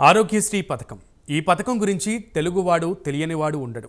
ఆరోగ్యశ్రీ పథకం. ఈ పథకం గురించి తెలుగువాడు తెలియనివాడు ఉండడు.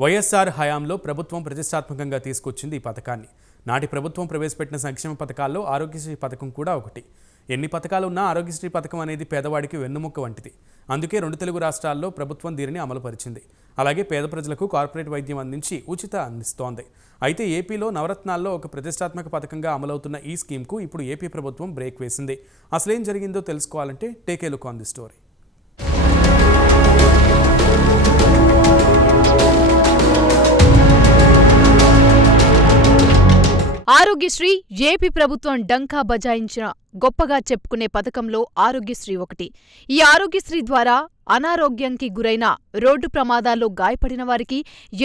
వైఎస్ఆర్ హయాంలో ప్రభుత్వం ప్రతిష్టాత్మకంగా తీసుకొచ్చింది ఈ పథకాన్ని. నాటి ప్రభుత్వం ప్రవేశపెట్టిన సంక్షేమ పథకాల్లో ఆరోగ్యశ్రీ పథకం కూడా ఒకటి. ఎన్ని పథకాలు ఉన్నా ఆరోగ్యశ్రీ పథకం అనేది పేదవాడికి వెన్నుముక్క వంటిది. అందుకే రెండు తెలుగు రాష్ట్రాల్లో ప్రభుత్వం దీనిని అమలుపరిచింది. అలాగే పేద ప్రజలకు కార్పొరేట్ వైద్యం అందించి ఉచిత అందిస్తోంది. అయితే ఏపీలో నవరత్నాల్లో ఒక ప్రతిష్టాత్మక పథకంగా అమలవుతున్న ఈ స్కీమ్కు ఇప్పుడు ఏపీ ప్రభుత్వం బ్రేక్ వేసింది. అసలేం జరిగిందో తెలుసుకోవాలంటే take a look on the story. Aarogyasri AP ప్రభుత్వం డంకా బజాయించిన గొప్పగా చెప్పుకునే పథకంలో ఆరోగ్యశ్రీ ఒకటి. ఈ ఆరోగ్యశ్రీ ద్వారా అనారోగ్యంకి గురైన రోడ్డు ప్రమాదాల్లో గాయపడిన వారికి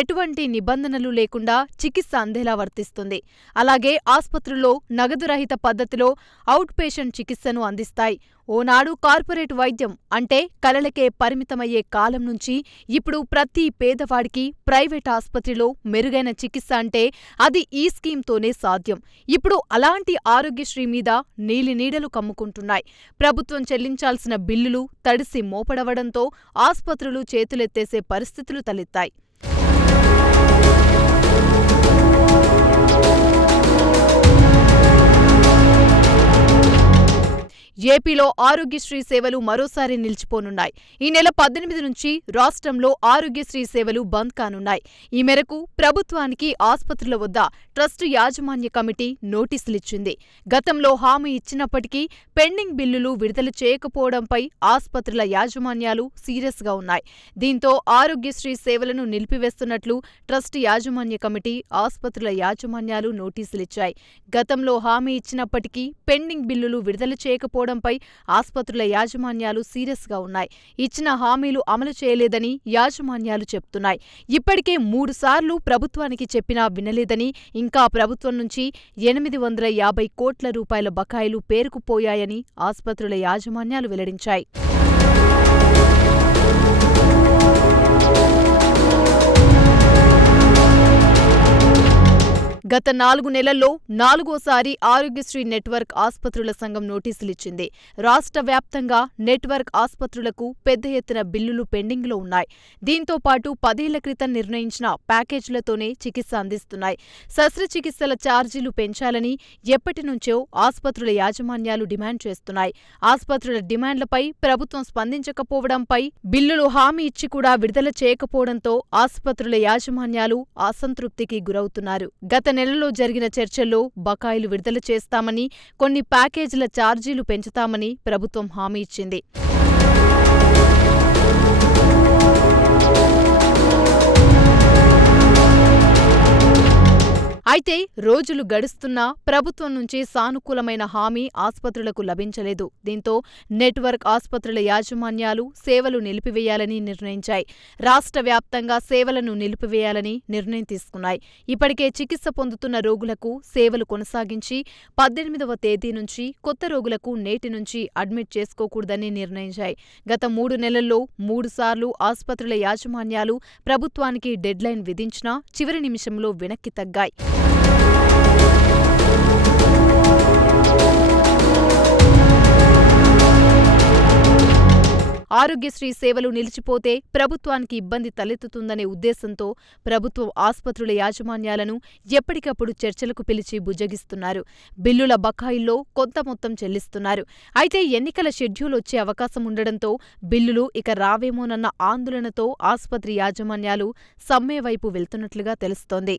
ఎటువంటి నిబంధనలు లేకుండా చికిత్స అందేలా వర్తిస్తుంది. అలాగే ఆసుపత్రుల్లో నగదురహిత పద్ధతిలో అవుట్ పేషెంట్ చికిత్సను అందిస్తాయి. ఓనాడు కార్పొరేట్ వైద్యం అంటే కలలకే పరిమితమయ్యే కాలం నుంచి ఇప్పుడు ప్రతి పేదవాడికి ప్రైవేట్ ఆస్పత్రిలో మెరుగైన చికిత్స అంటే అది ఈ స్కీమ్తోనే సాధ్యం. ఇప్పుడు అలాంటి ఆరోగ్యశ్రీ మీద నీలి నీడలు కమ్ముకుంటున్నాయి. ప్రభుత్వం చెల్లించాల్సిన బిల్లులు తడిసి మోపడవడంతో ఆస్పత్రులు చేతులెత్తేసే పరిస్థితులు తలెత్తాయి. ఏపీలో ఆరోగ్యశ్రీ సేవలు మరోసారి నిలిచిపోనున్నాయి. ఈ నెల పద్దెనిమిది నుంచి రాష్ట్రంలో ఆరోగ్యశ్రీ సేవలు బంద్ కానున్నాయి. ఈ మేరకు ప్రభుత్వానికి ఆసుపత్రుల వద్ద ట్రస్టు యాజమాన్య కమిటీ నోటీసులిచ్చింది గతంలో హామీ ఇచ్చినప్పటికీ పెండింగ్ బిల్లులు విడుదల చేయకపోవడంపై ఆస్పత్రుల యాజమాన్యాలు సీరియస్గా ఉన్నాయి. దీంతో ఆరోగ్యశ్రీ సేవలను నిలిపివేస్తున్నట్లు ట్రస్ట్ యాజమాన్య కమిటీ ఆసుపత్రుల యాజమాన్యాలు నోటీసులిచ్చాయి గతంలో హామీ ఇచ్చినప్పటికీ పెండింగ్ బిల్లులు విడుదల చేయకపోవడంపై ఆస్పత్రుల యాజమాన్యాలు సీరియస్గా ఉన్నాయి. ఇచ్చిన హామీలు అమలు చేయలేదని యాజమాన్యాలు చెప్తున్నాయి. ఇప్పటికే మూడుసార్లు ప్రభుత్వానికి చెప్పినా వినలేదని ఇంకా ప్రభుత్వం నుంచి ఎనిమిది వందల యాభై కోట్ల రూపాయల బకాయిలు పేరుకుపోయాయని ఆస్పత్రుల యాజమాన్యాలు వెల్లడించాయి. గత నాలుగు నెలల్లో నాలుగోసారి ఆరోగ్యశ్రీ నెట్వర్క్ ఆసుపత్రుల సంఘం నోటీసులిచ్చింది రాష్ట్ర వ్యాప్తంగా నెట్వర్క్ ఆసుపత్రులకు పెద్ద ఎత్తున బిల్లులు పెండింగ్లో ఉన్నాయి. దీంతో పాటు పదేళ్ళ క్రితం నిర్ణయించిన ప్యాకేజీలతోనే చికిత్స అందిస్తున్నాయి. శస్త్రచికిత్సల ఛార్జీలు పెంచాలని ఎప్పటి నుంచో ఆసుపత్రుల యాజమాన్యాలు డిమాండ్ చేస్తున్నాయి. ఆసుపత్రుల డిమాండ్లపై ప్రభుత్వం స్పందించకపోవడంపై బిల్లులు హామీ ఇచ్చి కూడా విడుదల చేయకపోవడంతో ఆసుపత్రుల యాజమాన్యాలు అసంతృప్తికి గురవుతున్నారు. గత నెలలో జరిగిన చర్చల్లో బకాయిలు విడుదల చేస్తామని కొన్ని ప్యాకేజీల ఛార్జీలు పెంచుతామని ప్రభుత్వం హామీ ఇచ్చింది. అయితే రోజులు గడుస్తున్నా ప్రభుత్వం నుంచి సానుకూలమైన హామీ ఆస్పత్రులకు లభించలేదు. దీంతో నెట్వర్క్ ఆస్పత్రుల యాజమాన్యాలు సేవలు నిలిపివేయాలని నిర్ణయించాయి. రాష్ట్ర వ్యాప్తంగా సేవలను నిలిపివేయాలని నిర్ణయం తీసుకున్నాయి. ఇప్పటికే చికిత్స పొందుతున్న రోగులకు సేవలు కొనసాగించి పద్దెనిమిదవ తేదీ నుంచి కొత్త రోగులకు నేటి నుంచి అడ్మిట్ చేసుకోకూడదని నిర్ణయించాయి. గత మూడు నెలల్లో మూడుసార్లు ఆస్పత్రుల యాజమాన్యాలు ప్రభుత్వానికి డెడ్లైన్ విధించినా చివరి నిమిషంలో వెనక్కి తగ్గాయి. ఆరోగ్యశ్రీ సేవలు నిలిచిపోతే ప్రభుత్వానికి ఇబ్బంది తలెత్తుతుందనే ఉద్దేశంతో ప్రభుత్వం ఆసుపత్రుల యాజమాన్యాలను ఎప్పటికప్పుడు చర్చలకు పిలిచి బుజ్జగిస్తున్నారు బిల్లుల బకాయిల్లో కొంత మొత్తం చెల్లిస్తున్నారు. అయితే ఎన్నికల షెడ్యూల్ వచ్చే అవకాశం ఉండడంతో బిల్లులు ఇక రావేమోనన్న ఆందోళనతో ఆస్పత్రి యాజమాన్యాలు సమ్మె వైపు వెళ్తున్నట్లుగా తెలుస్తోంది.